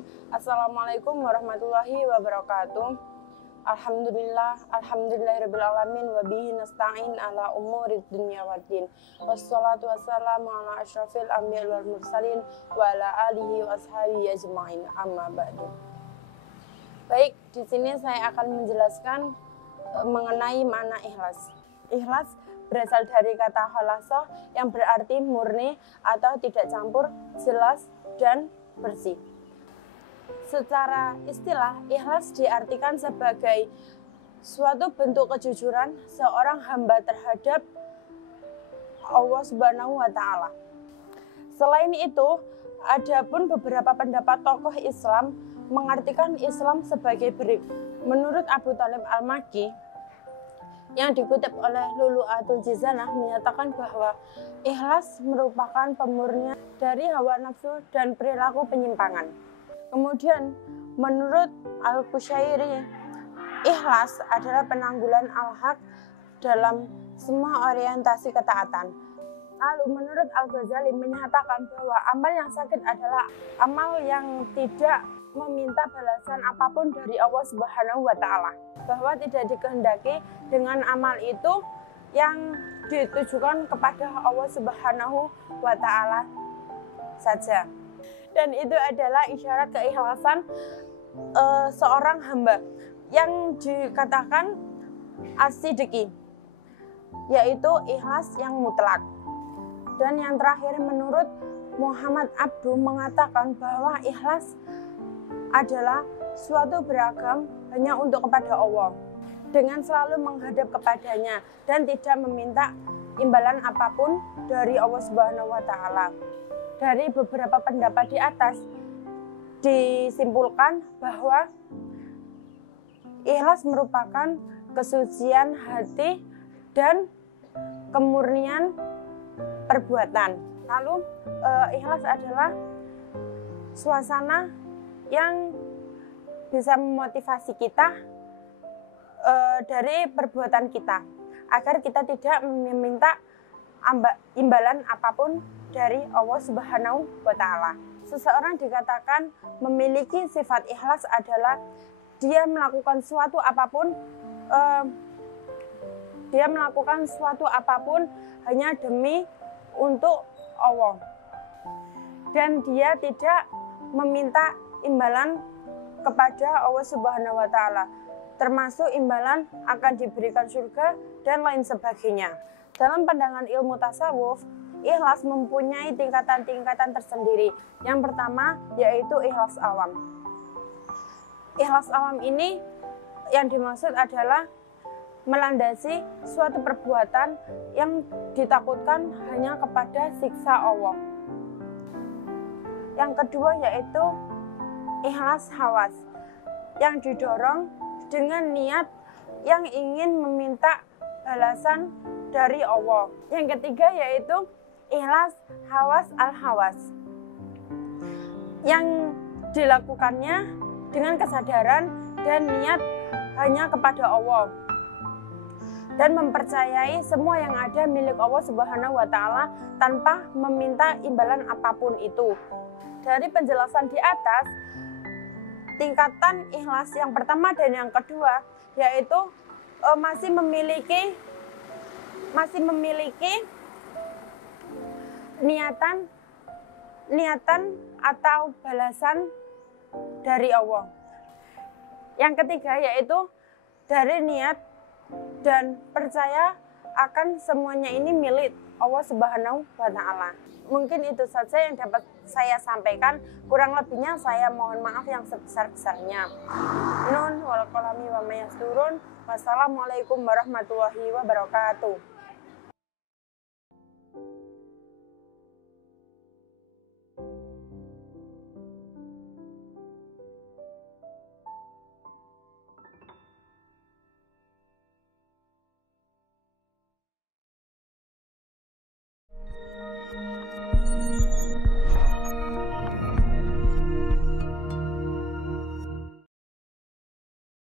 Bismillahirrahmanirrahim. Assalamualaikum warahmatullahi wabarakatuh. Alhamdulillahirrabbilalamin wa bihi nasta'in ala umurid dunya waddin. Wassalatu wassalamu ala asyrafil anbiya wal mursalin wa ala alihi wa ashabihi ajma'in. Amma ba'du. Baik, di sini saya akan menjelaskan mengenai makna ikhlas. Ikhlas berasal dari kata khalasa yang berarti murni atau tidak campur, jelas dan bersih. Secara istilah, ikhlas diartikan sebagai suatu bentuk kejujuran seorang hamba terhadap Allah Subhanahu wa Ta'ala. Selain itu, ada pun beberapa pendapat tokoh Islam mengartikan Islam sebagai berikut. Menurut Abu Thalib Al-Makki, yang dikutip oleh Lulu'atul Jizanah, menyatakan bahwa ikhlas merupakan pemurnian dari hawa nafsu dan perilaku penyimpangan. Kemudian, menurut Al-Qushairi, ikhlas adalah penanggulan al-haq dalam semua orientasi ketaatan. Lalu menurut Al-Ghazali menyatakan bahwa amal yang sakit adalah amal yang tidak meminta balasan apapun dari Allah Subhanahu wa Ta'ala, bahwa tidak dikehendaki dengan amal itu yang ditujukan kepada Allah Subhanahu wa Ta'ala saja. Dan itu adalah isyarat keikhlasan seorang hamba yang dikatakan as-sidiki, yaitu ikhlas yang mutlak. Dan yang terakhir, menurut Muhammad Abdu mengatakan bahwa ikhlas adalah suatu beragam hanya untuk kepada Allah, dengan selalu menghadap kepadanya dan tidak meminta imbalan apapun dari Allah Subhanahu wa Ta'ala. Dari beberapa pendapat di atas disimpulkan bahwa ikhlas merupakan kesucian hati dan kemurnian perbuatan. Lalu ikhlas adalah suasana yang bisa memotivasi kita dari perbuatan kita, agar kita tidak meminta imbalan apapun dari Allah Subhanahu wa Ta'ala. Seseorang dikatakan memiliki sifat ikhlas adalah dia melakukan suatu apapun hanya demi untuk Allah, dan dia tidak meminta imbalan kepada Allah Subhanahu wa Ta'ala, termasuk imbalan akan diberikan surga dan lain sebagainya. Dalam pandangan ilmu tasawuf, ikhlas mempunyai tingkatan-tingkatan tersendiri. Yang pertama yaitu ikhlas awam. Ikhlas awam ini yang dimaksud adalah melandasi suatu perbuatan yang ditakutkan hanya kepada siksa Allah. Yang kedua yaitu ikhlas hawas, yang didorong dengan niat yang ingin meminta balasan dari Allah. Yang ketiga yaitu ikhlas hawas al-hawas, yang dilakukannya dengan kesadaran dan niat hanya kepada Allah dan mempercayai semua yang ada milik Allah Subhanahu wa Ta'ala tanpa meminta imbalan apapun itu. Dari penjelasan di atas, tingkatan ikhlas yang pertama dan yang kedua yaitu masih memiliki niatan atau balasan dari Allah. Yang ketiga yaitu dari niat dan percaya akan semuanya ini milik Allah Subhanahu wa Ta'ala. Mungkin itu saja yang dapat saya sampaikan. Kurang lebihnya saya mohon maaf yang sebesar-besarnya. Nun wal qalami wa ma yasturun. Wassalamualaikum warahmatullahi wabarakatuh.